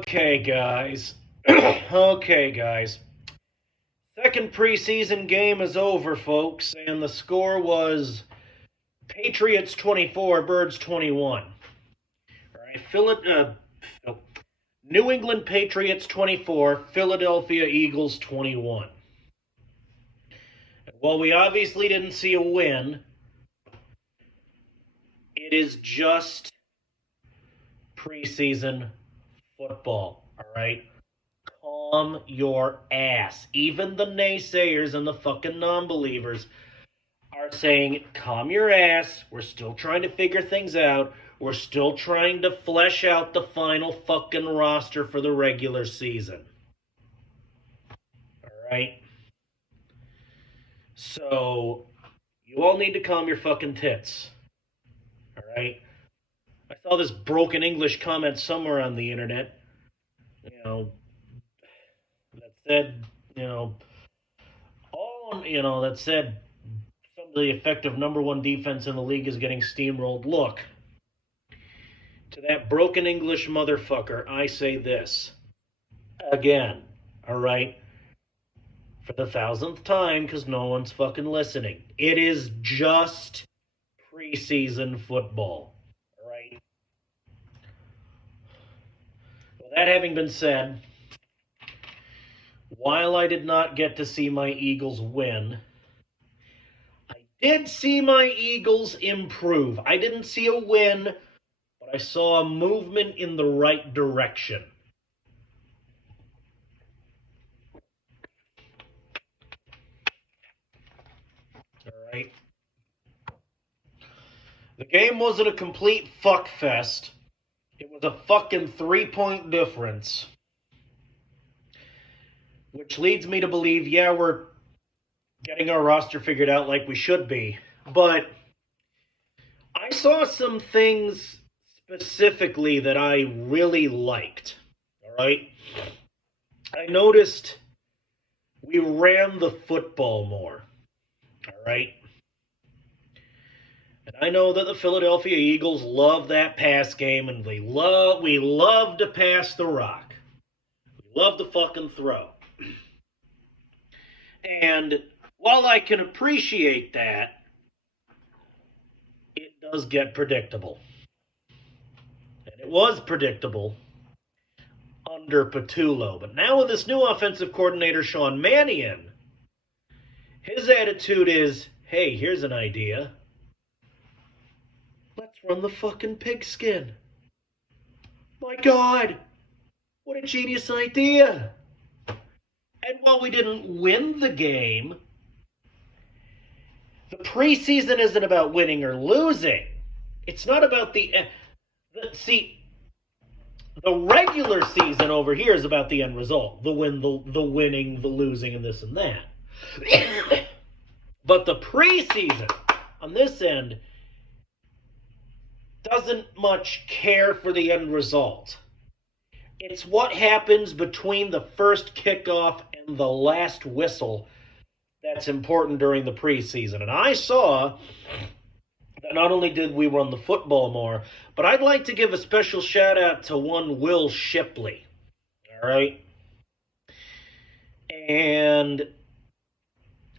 Okay, guys. Okay, guys. Second preseason game is over, folks, and the score was Patriots 24, Birds 21. All right, New England Patriots 24, Philadelphia Eagles 21. And while we obviously didn't see a win, it is just preseason football, all right? Calm your ass. Even the naysayers and the fucking non-believers are saying, calm your ass. We're still trying to figure things out. We're still trying to flesh out the final fucking roster for the regular season. All right? So, you all need to calm your fucking tits. All right? I saw this broken English comment somewhere on the internet, that said, that said some of the effective number one defense in the league is getting steamrolled. Look, to that broken English motherfucker, I say this again, all right? For the thousandth time, because no one's fucking listening. It is just preseason football, all right? Well, that having been said, while I did not get to see my Eagles win, I did see my Eagles improve. I didn't see a win, but I saw a movement in the right direction. All right. The game wasn't a complete fuckfest. It was a fucking 3-point difference. Which leads me to believe, yeah, we're getting our roster figured out like we should be. But I saw some things specifically that I really liked. All right. I noticed we ran the football more. All right. And I know that the Philadelphia Eagles love that pass game, and we love to pass the rock. We love to fucking throw. And while I can appreciate that, it does get predictable. And it was predictable under Patullo. But now with this new offensive coordinator, Sean Mannion, his attitude is, hey, here's an idea. Let's run the fucking pigskin. My God, what a genius idea. And while we didn't win the game, the preseason isn't about winning or losing. It's not about the regular season over here is about the end result. The win, the winning, the losing, and this and that. But the preseason, on this end, doesn't much care for the end result. It's what happens between the first kickoff and the last whistle that's important during the preseason. And I saw that not only did we run the football more, but I'd like to give a special shout out to one Will Shipley. All right? And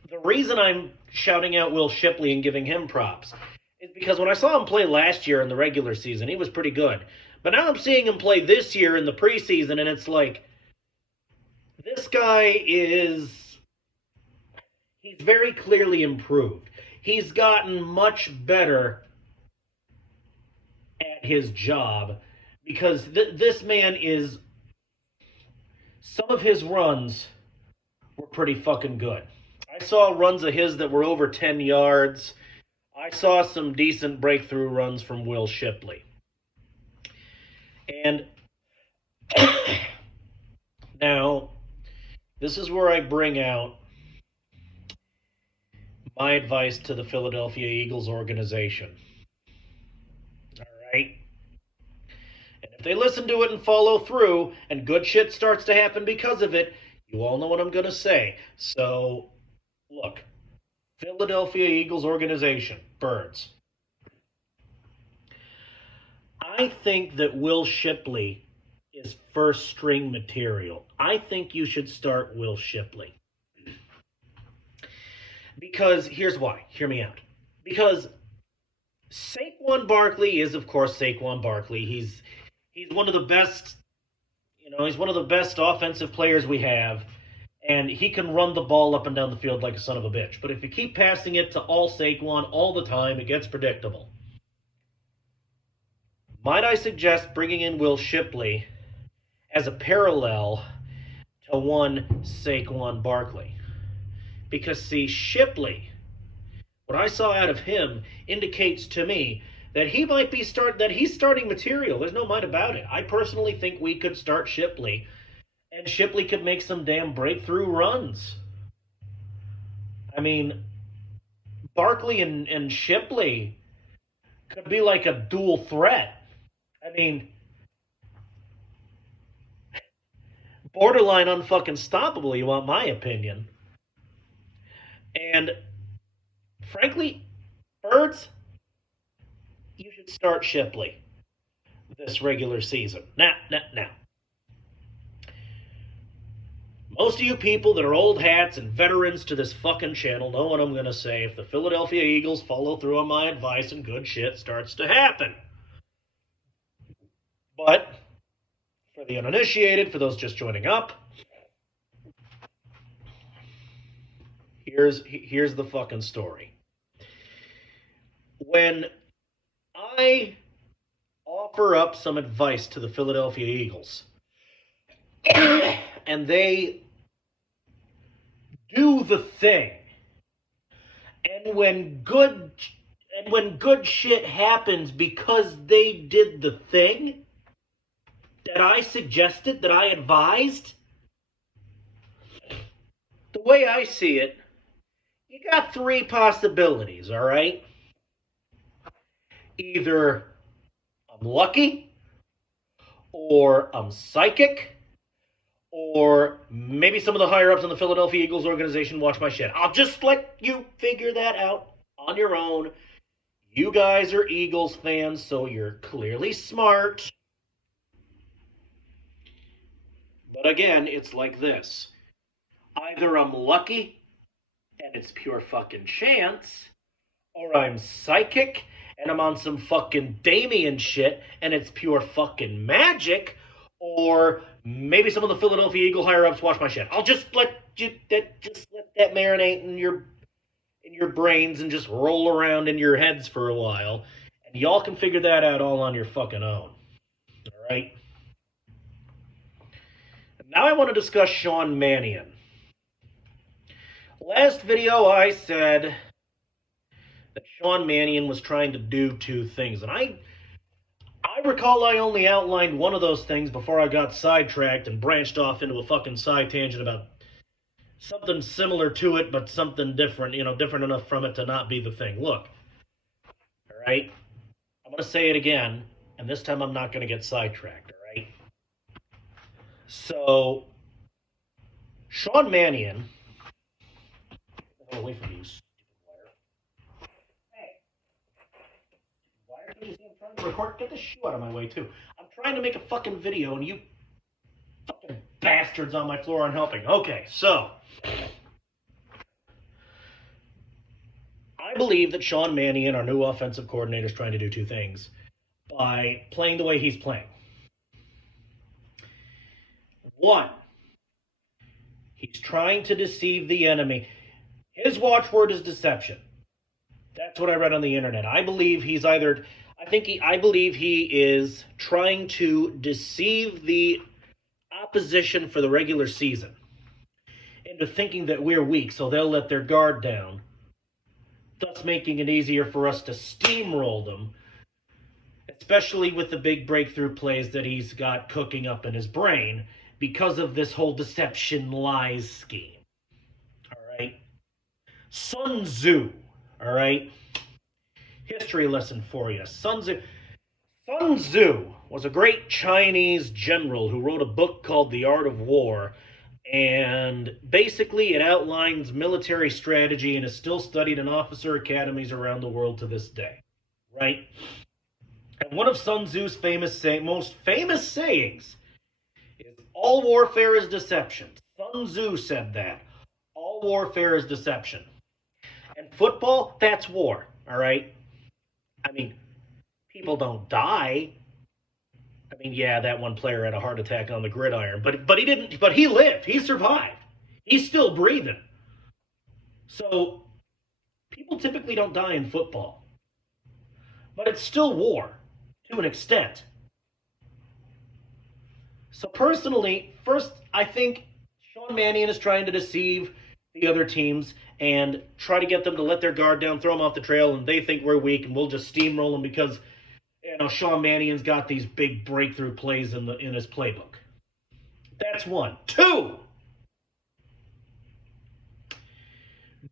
the reason I'm shouting out Will Shipley and giving him props is because when I saw him play last year in the regular season, he was pretty good. But now I'm seeing him play this year in the preseason, and it's like, this guy he's very clearly improved. He's gotten much better at his job because this man some of his runs were pretty fucking good. I saw runs of his that were over 10 yards. I saw some decent breakthrough runs from Will Shipley. And now, this is where I bring out my advice to the Philadelphia Eagles organization. All right? And if they listen to it and follow through, and good shit starts to happen because of it, you all know what I'm going to say. So, look, Philadelphia Eagles organization, Birds. I think that Will Shipley is first string material. I think you should start Will Shipley. Because here's why. Hear me out. Because Saquon Barkley is, of course, Saquon Barkley. He's one of the best. He's one of the best offensive players we have, and he can run the ball up and down the field like a son of a bitch. But if you keep passing it to all Saquon all the time, it gets predictable. Might I suggest bringing in Will Shipley as a parallel to one Saquon Barkley? Because, see, Shipley, what I saw out of him indicates to me that he's starting material. There's no mind about it. I personally think we could start Shipley, and Shipley could make some damn breakthrough runs. I mean, Barkley and Shipley could be like a dual threat. I mean, borderline unfucking stoppable, you want my opinion. And frankly, Birds, you should start Shipley this regular season. Now. Most of you people that are old hats and veterans to this fucking channel know what I'm going to say if the Philadelphia Eagles follow through on my advice and good shit starts to happen. But for the uninitiated, for those just joining up, here's the fucking story. When I offer up some advice to the Philadelphia Eagles, and they do the thing, and when good shit happens because they did the thing that I suggested, that I advised, the way I see it, you got three possibilities, all right? Either I'm lucky, or I'm psychic, or maybe some of the higher-ups in the Philadelphia Eagles organization watch my shit. I'll just let you figure that out on your own. You guys are Eagles fans, so you're clearly smart. But again, it's like this. Either I'm lucky, and it's pure fucking chance, or I'm psychic, and I'm on some fucking Damien shit, and it's pure fucking magic, or maybe some of the Philadelphia Eagle higher-ups watch my shit. I'll just let that marinate in your brains and just roll around in your heads for a while, and y'all can figure that out all on your fucking own. All right? Now I want to discuss Sean Mannion. Last video I said that Sean Mannion was trying to do two things, and I recall I only outlined one of those things before I got sidetracked and branched off into a fucking side tangent about something similar to it, but something different, different enough from it to not be the thing. Look, all right? I'm going to say it again, and this time I'm not going to get sidetracked, all right? So, Sean Mannion, away from you, stupid wire. Hey, wire, can you see I'm trying to record? Get the shoe out of my way, too. I'm trying to make a fucking video, and you fucking bastards on my floor aren't helping. Okay, so I believe that Sean Mannion, our new offensive coordinator, is trying to do two things by playing the way he's playing. One, he's trying to deceive the enemy. His watchword is deception. That's what I read on the internet. I believe he is trying to deceive the opposition for the regular season into thinking that we're weak, so they'll let their guard down, thus making it easier for us to steamroll them, especially with the big breakthrough plays that he's got cooking up in his brain because of this whole deception lies scheme. All right? Sun Tzu, all right? History lesson for you. Sun Tzu was a great Chinese general who wrote a book called The Art of War, and basically it outlines military strategy and is still studied in officer academies around the world to this day, right? And one of Sun Tzu's most famous sayings All warfare is deception. Sun Tzu said that. All warfare is deception. And football, that's war, all right? I mean, people don't die. I mean, yeah, that one player had a heart attack on the gridiron, but he didn't. But he lived. He survived. He's still breathing. So people typically don't die in football, but it's still war to an extent. So personally, first, I think Sean Mannion is trying to deceive the other teams and try to get them to let their guard down, throw them off the trail, and they think we're weak and we'll just steamroll them because Sean Mannion's got these big breakthrough plays in his playbook. That's one. Two,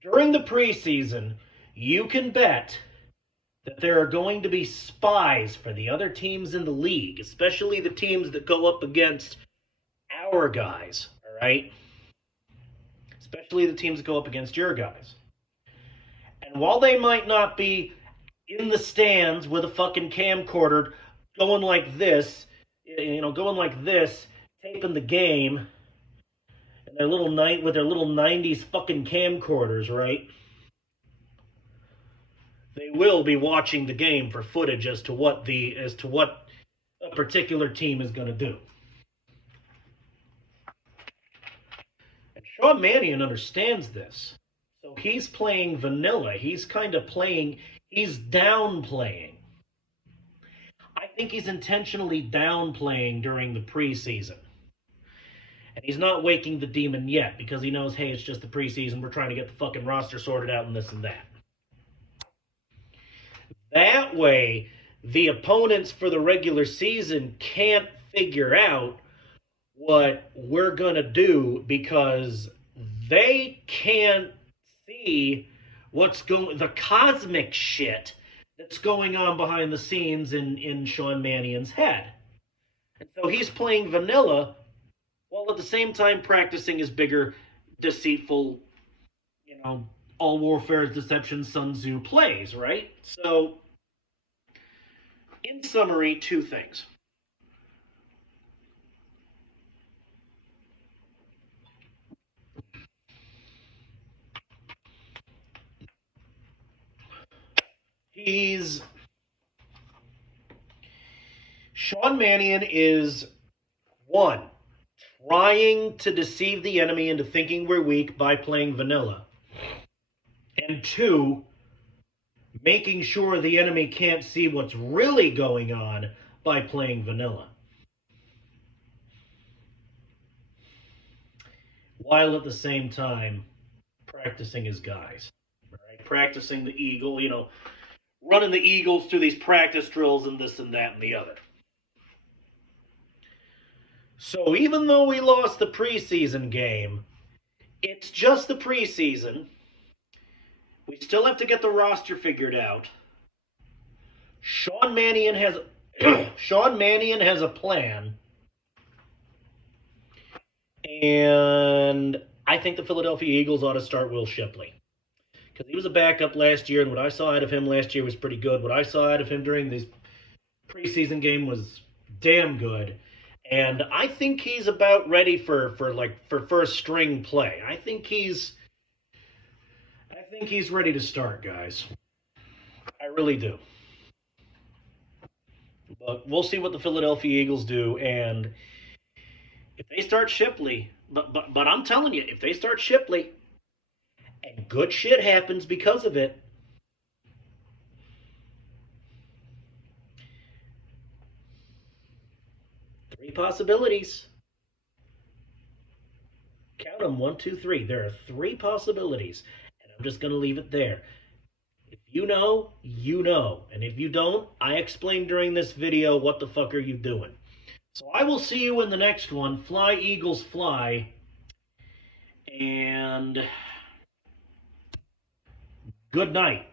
during the preseason, you can bet that there are going to be spies for the other teams in the league, especially the teams that go up against our guys, all right? Especially the teams that go up against your guys. And while they might not be in the stands with a fucking camcorder going like this, taping the game, and their little night with their little 90s fucking camcorders, right? They will be watching the game for footage as to what a particular team is going to do. And Sean Mannion understands this. So he's playing vanilla. He's downplaying. I think he's intentionally downplaying during the preseason. And he's not waking the demon yet because he knows, hey, it's just the preseason. We're trying to get the fucking roster sorted out and this and that. That way, the opponents for the regular season can't figure out what we're going to do because they can't see the cosmic shit that's going on behind the scenes in Sean Mannion's head. And so he's playing vanilla while at the same time practicing his bigger, deceitful, all warfare is deception Sun Tzu plays, right? So, in summary, two things. Sean Mannion is, one, trying to deceive the enemy into thinking we're weak by playing vanilla. And two, making sure the enemy can't see what's really going on by playing vanilla. While at the same time practicing his guys. Right? Practicing the eagle, running the Eagles through these practice drills and this and that and the other. So even though we lost the preseason game, it's just the preseason. We still have to get the roster figured out. Sean Mannion has a plan. And I think the Philadelphia Eagles ought to start Will Shipley. Because he was a backup last year, and what I saw out of him last year was pretty good. What I saw out of him during this preseason game was damn good. And I think he's about ready for first string play. I think he's ready to start, guys. I really do. But we'll see what the Philadelphia Eagles do, and if they start Shipley, but I'm telling you, if they start Shipley, and good shit happens because of it, three possibilities. Count them, 1, 2, 3. There are three possibilities, and I'm just going to leave it there. If you know, you know. And if you don't, I explained during this video what the fuck are you doing. So I will see you in the next one. Fly, Eagles, fly. And good night.